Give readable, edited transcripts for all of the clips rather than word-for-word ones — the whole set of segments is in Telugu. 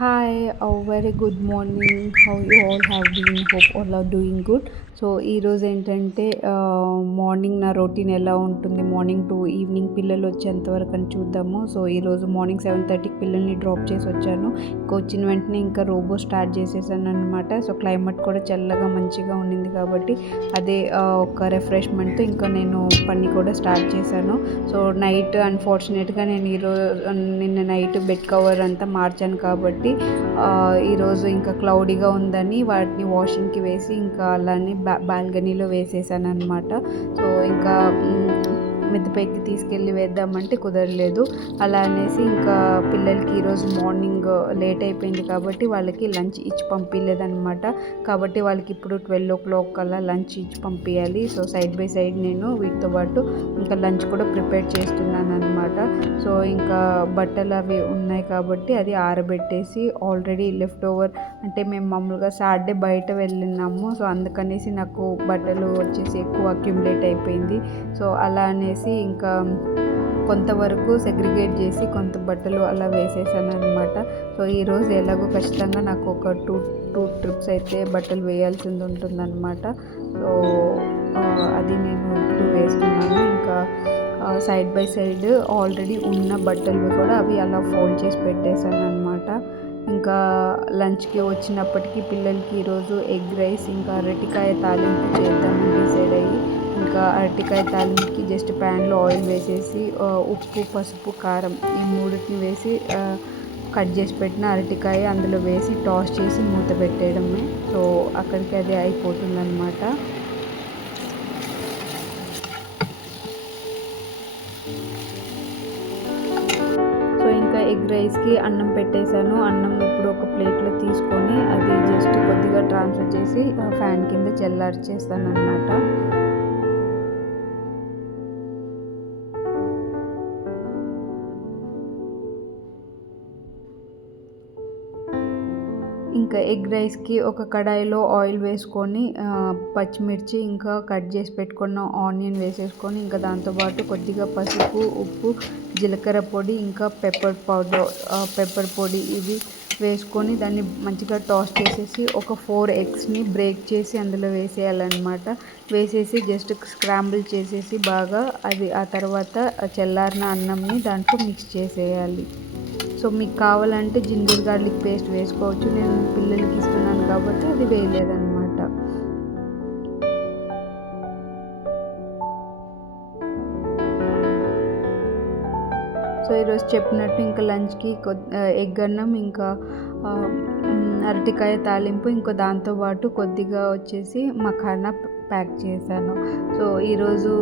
Hi, a very good morning. How you all have been? Hope all are doing good. So ఈరోజు ఏంటంటే మార్నింగ్ నా రొటీన్ ఎలా ఉంటుంది మార్నింగ్ టు ఈవినింగ్ పిల్లలు వచ్చేంత వరకు అని చూద్దాము. సో ఈరోజు మార్నింగ్ 7:30కి పిల్లల్ని డ్రాప్ చేసి వచ్చాను. ఇంకా వచ్చిన వెంటనే ఇంకా రోబో స్టార్ట్ చేసేసాను అనమాట. సో క్లైమేట్ కూడా చల్లగా మంచిగా ఉండింది కాబట్టి అదే ఒక రిఫ్రెష్మెంట్తో ఇంకా నేను పని కూడా స్టార్ట్ చేశాను. సో నైట్ అన్ఫార్చునేట్గా నేను నిన్న నైట్ బెడ్ కవర్ అంతా మార్చాను కాబట్టి ఈరోజు ఇంకా క్లౌడీగా ఉందని వాటిని వాషింగ్కి వేసి ఇంకా అలానే బాల్కనీలో వేసేసాను అనమాట. సో ఇంకా మిద్దెపైకి తీసుకెళ్ళి వేద్దామంటే కుదరలేదు. అలా అనేసి ఇంకా పిల్లలకి ఈరోజు మార్నింగ్ లేట్ అయిపోయింది కాబట్టి వాళ్ళకి లంచ్ ఇచ్చి పంపించలేదన్నమాట. కాబట్టి వాళ్ళకి ఇప్పుడు 12 కల్లా లంచ్ ఇచ్చి పంపించాలి. సో సైడ్ బై సైడ్ నేను వీటితో పాటు ఇంకా లంచ్ కూడా ప్రిపేర్ చేస్తున్నాను అనమాట. సో ఇంకా బట్టలు అవి ఉన్నాయి కాబట్టి అది ఆరబెట్టేసి ఆల్రెడీ లెఫ్ట్ ఓవర్ అంటే మేము మామూలుగా సాటర్డే బయట వెళ్ళినాము. సో అందుకనేసి నాకు బట్టలు వచ్చేసి ఎక్కువ అక్యుములేట్ అయిపోయింది. సో అలా అనేసి ఇంకా కొంతవరకు సెగ్రిగేట్ చేసి కొంత బట్టలు అలా వేసేసాను అనమాట. సో ఈరోజు ఎలాగో ఖచ్చితంగా నాకు ఒక టూ ట్రిప్స్ అయితే బట్టలు వేయాల్సింది ఉంటుందన్నమాట. సో అది నేను ఇప్పుడు వేస్తున్నాను. ఇంకా సైడ్ బై సైడ్ ఆల్రెడీ ఉన్న బట్టలు కూడా అవి అలా ఫోల్డ్ చేసి పెట్టేశాను అనమాట. ఇంకా లంచ్కి వచ్చినప్పటికీ పిల్లలకి ఈరోజు ఎగ్ రైస్ ఇంకా అరటికాయ తాలింపు చేద్దామని డిసైడ్ అయ్యి ఇంకా అరటికాయ తాలింపుకి జస్ట్ ప్యాన్లో ఆయిల్ వేసేసి ఉప్పు, పసుపు, కారం ఈ మూడింటిని వేసి కట్ చేసి పెట్టిన అరటికాయ అందులో వేసి టాస్ చేసి మూత పెట్టేయడమే. సో అక్కడికి అది అయిపోతుందన్నమాట. సో ఇంకా ఎగ్ రైస్కి అన్నం పెట్టేశాను. అన్నం ఇప్పుడు ఒక ప్లేట్లో తీసుకొని అది జస్ట్ కొద్దిగా ట్రాన్స్ఫర్ చేసి ఫ్యాన్ కింద చల్లార్చేస్తాను అన్నమాట. ఇంకా ఎగ్ రైస్కి ఒక కడాయిలో ఆయిల్ వేసుకొని పచ్చిమిర్చి ఇంకా కట్ చేసి పెట్టుకున్న ఆనియన్ వేసేసుకొని ఇంకా దాంతోపాటు కొద్దిగా పసుపు, ఉప్పు, జీలకర్ర పొడి ఇంకా పెప్పర్ పొడి ఇవి వేసుకొని దాన్ని మంచిగా టాస్ చేసేసి ఒక 4 ఎగ్స్ని బ్రేక్ చేసి అందులో వేసేయాలన్నమాట. వేసేసి జస్ట్ స్క్రాంబుల్ చేసేసి బాగా అది ఆ తర్వాత చల్లారిన అన్నంని దాంట్లో మిక్స్ చేసేయాలి. సో మీకు కావాలంటే జింజర్ గార్లిక్ పేస్ట్ వేసుకోవచ్చు. నేను పిల్లలకి ఇస్తున్నాను కాబట్టి అది వేయలేదన్నమాట. సో ఈరోజు చెప్పినట్టు ఇంకా లంచ్కి ఎగ్ అన్నం ఇంకా అరటికాయ తాలింపు ఇంకో దాంతోపాటు కొద్దిగా వచ్చేసి మఖానా ప్యాక్ చేశాను. సో ఈరోజు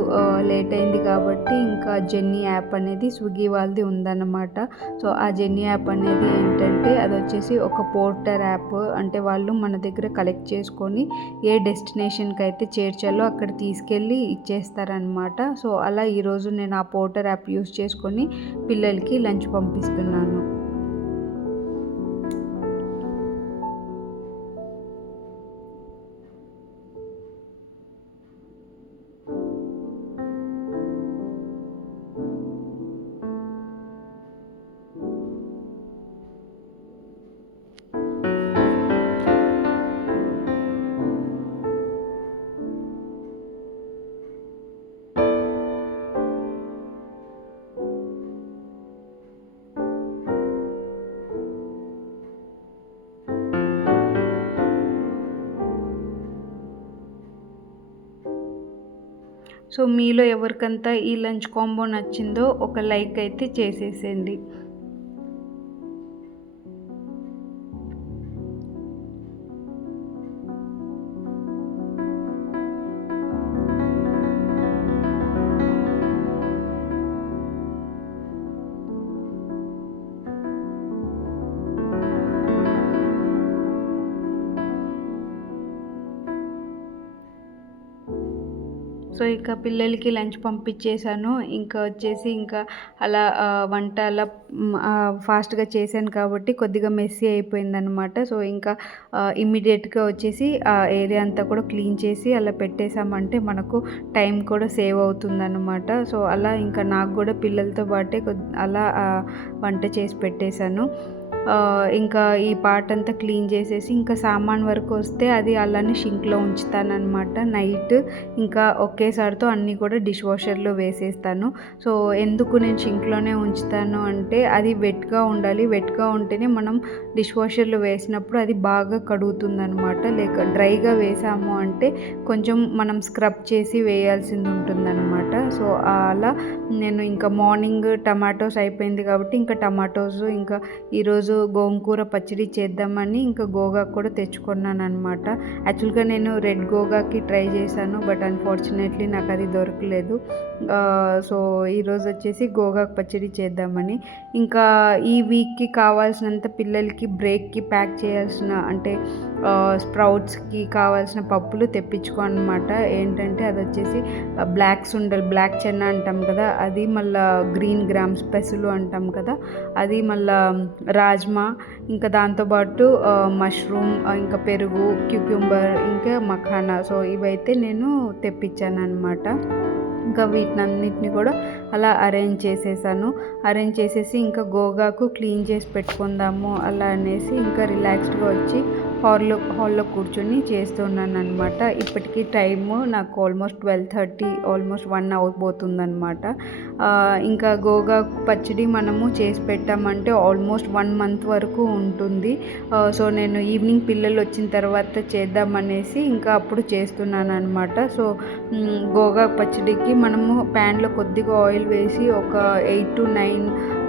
లేట్ అయింది కాబట్టి ఇంకా జెన్నీ యాప్ అనేది స్విగ్గీ వాళ్ళది ఉందన్నమాట. సో ఆ జెన్నీ యాప్ అనేది ఏంటంటే అది వచ్చేసి ఒక పోర్టర్ యాప్. అంటే వాళ్ళు మన దగ్గర కలెక్ట్ చేసుకొని ఏ డెస్టినేషన్కి అయితే చేర్చాలో అక్కడ తీసుకెళ్ళి ఇచ్చేస్తారనమాట. సో అలా ఈరోజు నేను ఆ పోర్టర్ యాప్ యూస్ చేసుకొని పిల్లలకి లంచ్ పంపిస్తున్నాను. సో మీలో ఎవరికంతా ఈ లంచ్ కాంబో నచ్చిందో ఒక లైక్ అయితే చేసేసేయండి. సో ఇక పిల్లలకి లంచ్ పంపించేశాను. ఇంకా వచ్చేసి ఇంకా అలా వంట అలా ఫాస్ట్గా చేశాను కాబట్టి కొద్దిగా మెస్సీ అయిపోయిందనమాట. సో ఇంకా ఇమ్మీడియట్గా వచ్చేసి ఆ ఏరియా అంతా కూడా క్లీన్ చేసి అలా పెట్టేశామంటే మనకు టైం కూడా సేవ్ అవుతుందన్నమాట. సో అలా ఇంకా నాకు కూడా పిల్లలతో పాటే అలా వంట చేసి పెట్టేశాను. ఇంకా ఈ పార్ట్ అంతా క్లీన్ చేసేసి ఇంకా సామాన్ వరకు వస్తే అది అలానే షింక్లో ఉంచుతానన్నమాట నైట్. ఇంకా ఒకేసారితో అన్నీ కూడా డిష్ వాషర్లో వేసేస్తాను. సో ఎందుకు నేను షింక్లోనే ఉంచుతాను అంటే అది వెట్గా ఉండాలి. వెట్గా ఉంటేనే మనం డిష్ వాషర్లో వేసినప్పుడు అది బాగా కడుగుతుందనమాట. లేక డ్రైగా వేసాము అంటే కొంచెం మనం స్క్రబ్ చేసి వేయాల్సింది ఉంటుందన్నమాట. సో అలా నేను ఇంకా మార్నింగ్ టమాటోస్ అయిపోయింది కాబట్టి ఇంకా టమాటోస్, ఇంకా ఈరోజు గోంగూర పచ్చడి చేద్దామని ఇంకా గోగాకు కూడా తెచ్చుకున్నాను అనమాట. యాక్చువల్గా నేను రెడ్ గోగాకి ట్రై చేశాను, బట్ అన్ఫార్చునేట్లీ నాకు అది దొరకలేదు. సో ఈరోజు వచ్చేసి గోగాకు పచ్చడి చేద్దామని, ఇంకా ఈ వీక్కి కావాల్సినంత పిల్లలకి బ్రేక్కి ప్యాక్ చేయాల్సిన అంటే స్ప్రౌట్స్కి కావాల్సిన పప్పులు తెప్పించుకోనమాట. ఏంటంటే అది వచ్చేసి బ్లాక్ సుండల్, బ్లాక్ చెన్నా అంటాం కదా అది, మళ్ళీ గ్రీన్ గ్రామ్స్ పెసలు అంటాం కదా అది, మళ్ళీ రాజ్మా, ఇంకా దాంతోపాటు మష్రూమ్, ఇంకా పెరుగు, క్యూక్యూంబర్, ఇంకా మఖానా. సో ఇవైతే నేను తెప్పించాను అనమాట. ఇంకా వీటినన్నిటిని కూడా అలా అరేంజ్ చేసేసాను. అరేంజ్ చేసేసి ఇంకా గోగాకు క్లీన్ చేసి పెట్టుకుందాము అలా అనేసి ఇంకా రిలాక్స్డ్గా వచ్చి హాల్లో కూర్చొని చేస్తున్నాను అనమాట. ఇప్పటికీ టైము నాకు ఆల్మోస్ట్ 12:30, ఆల్మోస్ట్ 1 అవబోతుందన్నమాట. ఇంకా గోగాకు పచ్చడి మనము చేసి పెట్టామంటే ఆల్మోస్ట్ 1 మంత్ వరకు ఉంటుంది. సో నేను ఈవినింగ్ పిల్లలు వచ్చిన తర్వాత చేద్దామనేసి ఇంకా అప్పుడు చేస్తున్నాను అనమాట. సో గోగాకు పచ్చడికి మనము ప్యాన్లో కొద్దిగా ఆయిల్ వేసి ఒక 8 to 9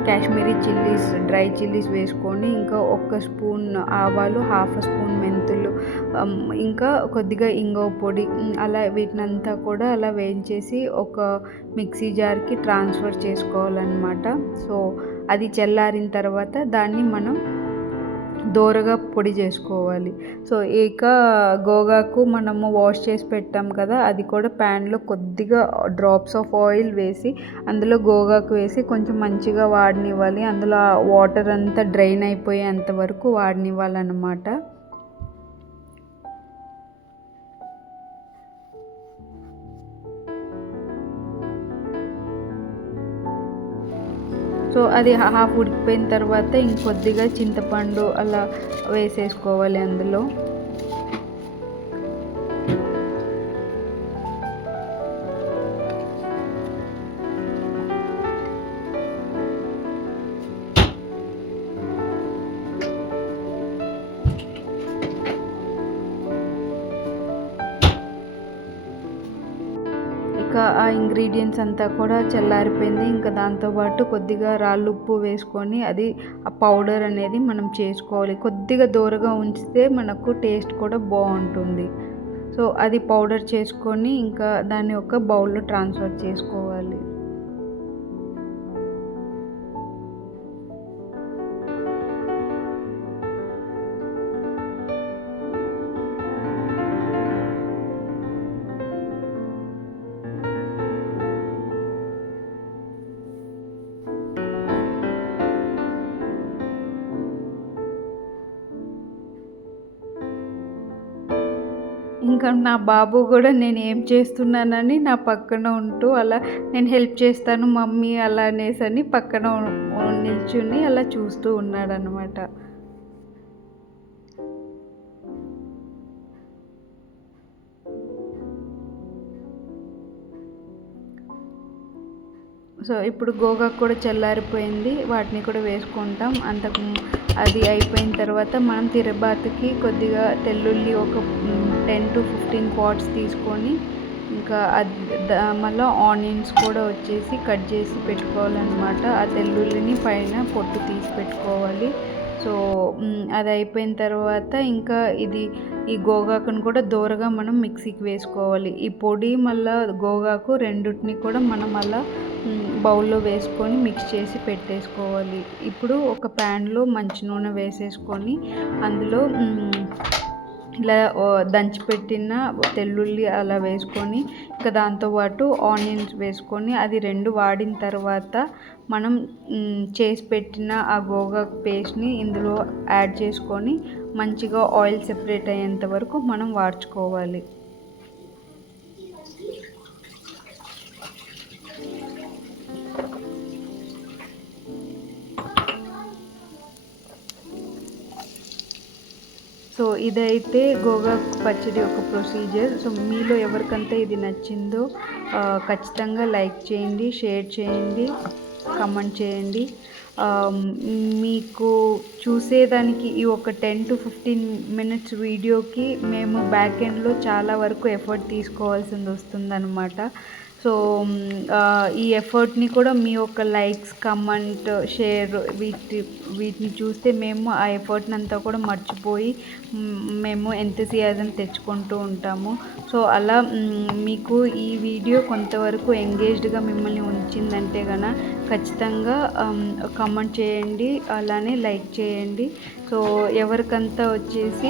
Kashmiri chillies, dry chillies వేసుకొని, ఇంకా 1 స్పూన్ ఆవాలు, 1/2 స్పూన్ మెంతులు, ఇంకా కొద్దిగా ఇంగువ పొడి, అలా వీటినంతా కూడా అలా వేయించేసి ఒక మిక్సీ జార్కి ట్రాన్స్ఫర్ చేసుకోవాలన్నమాట. సో అది చల్లారిన తర్వాత దాన్ని మనం దోరగా పొడి చేసుకోవాలి. సో ఇక గోగాకు మనము వాష్ చేసి పెట్టాం కదా అది కూడా ప్యాన్లో కొద్దిగా డ్రాప్స్ ఆఫ్ ఆయిల్ వేసి అందులో గోగాకు వేసి కొంచెం మంచిగా వాడనివ్వాలి. అందులో వాటర్ అంతా డ్రైన్ అయిపోయేంత వరకు వాడనివ్వాలన్నమాట. సో అది హాఫ్ ఉడికిపోయిన తర్వాత ఇంకొద్దిగా చింతపండు అలా వేసేసుకోవాలి అందులో. ఇంకా ఆ ఇంగ్రీడియంట్స్ అంతా కూడా చల్లారిపోయింది. ఇంకా దాంతోపాటు కొద్దిగా రాళ్ళుప్పు వేసుకొని అది ఆ పౌడర్ అనేది మనం చేసుకోవాలి. కొద్దిగా దూరగా ఉంచితే మనకు టేస్ట్ కూడా బాగుంటుంది. సో అది పౌడర్ చేసుకొని ఇంకా దాన్ని ఒక బౌల్లో ట్రాన్స్ఫర్ చేసుకోవాలి. ఇంకా నా బాబు కూడా నేను ఏం చేస్తున్నానని నా పక్కన ఉంటూ అలా నేను హెల్ప్ చేస్తాను మమ్మీ అలా అనేసి పక్కన నిల్చుని అలా చూస్తూ ఉన్నాడనమాట. సో ఇప్పుడు గోగాకు కూడా చల్లారిపోయింది, వాటిని కూడా వేసుకుంటాం. అది అయిపోయిన తర్వాత మనం తిరబాతుకి కొద్దిగా తెల్లుల్లి ఒక 10 to 15 పాట్స్ తీసుకొని, ఇంకా మళ్ళీ ఆనియన్స్ కూడా వచ్చేసి కట్ చేసి పెట్టుకోవాలన్నమాట. ఆ తెల్లుల్లిని పైన పొట్టు తీసి పెట్టుకోవాలి. సో అది అయిపోయిన తర్వాత ఇంకా ఈ గోగాకును కూడా దోరగా మనం మిక్సీకి వేసుకోవాలి. ఈ పొడి మళ్ళీ గోగాకు రెండింటిని కూడా మనం అలా బౌల్లో వేసుకొని మిక్స్ చేసి పెట్టేసుకోవాలి. ఇప్పుడు ఒక ప్యాన్లో మంచి నూనె వేసేసుకొని అందులో ఇలా దంచిపెట్టిన తెల్లుల్లి అలా వేసుకొని, ఇంకా దాంతోపాటు ఆనియన్స్ వేసుకొని అది 2 వాడిన తర్వాత మనం చేసి పెట్టిన ఆ గోగాకు పేస్ట్ని ఇందులో యాడ్ చేసుకొని మంచిగా ఆయిల్ సెపరేట్ అయ్యేంత వరకు మనం వాడ్చుకోవాలి. సో ఇదైతే గోగాకు పచ్చడి ఒక ప్రొసీజర్. సో మీలో ఎవరికంతా ఇది నచ్చిందో ఖచ్చితంగా లైక్ చేయండి, షేర్ చేయండి, కమెంట్ చేయండి. మీకు చూసేదానికి ఈ ఒక 10 to 15 minutes వీడియోకి మేము బ్యాక్ ఎండ్లో చాలా వరకు ఎఫర్ట్ తీసుకోవాల్సింది వస్తుందన్నమాట. సో ఈ ఎఫర్ట్ని కూడా మీ యొక్క లైక్స్, కమెంట్, షేర్ వీటిని చూస్తే మేము ఆ ఎఫర్ట్ని అంతా కూడా మర్చిపోయి మేము ఎంతసియాజం తెచ్చుకుంటూ ఉంటాము. సో అలా మీకు ఈ వీడియో కొంతవరకు ఎంగేజ్డ్గా మిమ్మల్ని ఉంచిందంటే కనుక ఖచ్చితంగా కమెంట్ చేయండి, అలానే లైక్ చేయండి. సో ఎవరికంతా వచ్చేసి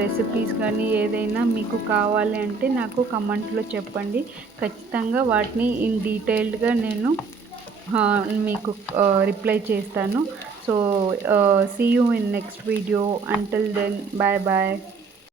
రెసిపీస్ కానీ ఏదైనా మీకు కావాలి అంటే నాకు కమెంట్లో చెప్పండి. ఖచ్చితంగా వాటిని ఇన్ డీటెయిల్డ్గా నేను మీకు రిప్లై చేస్తాను. So see you in next video. Until then, bye bye.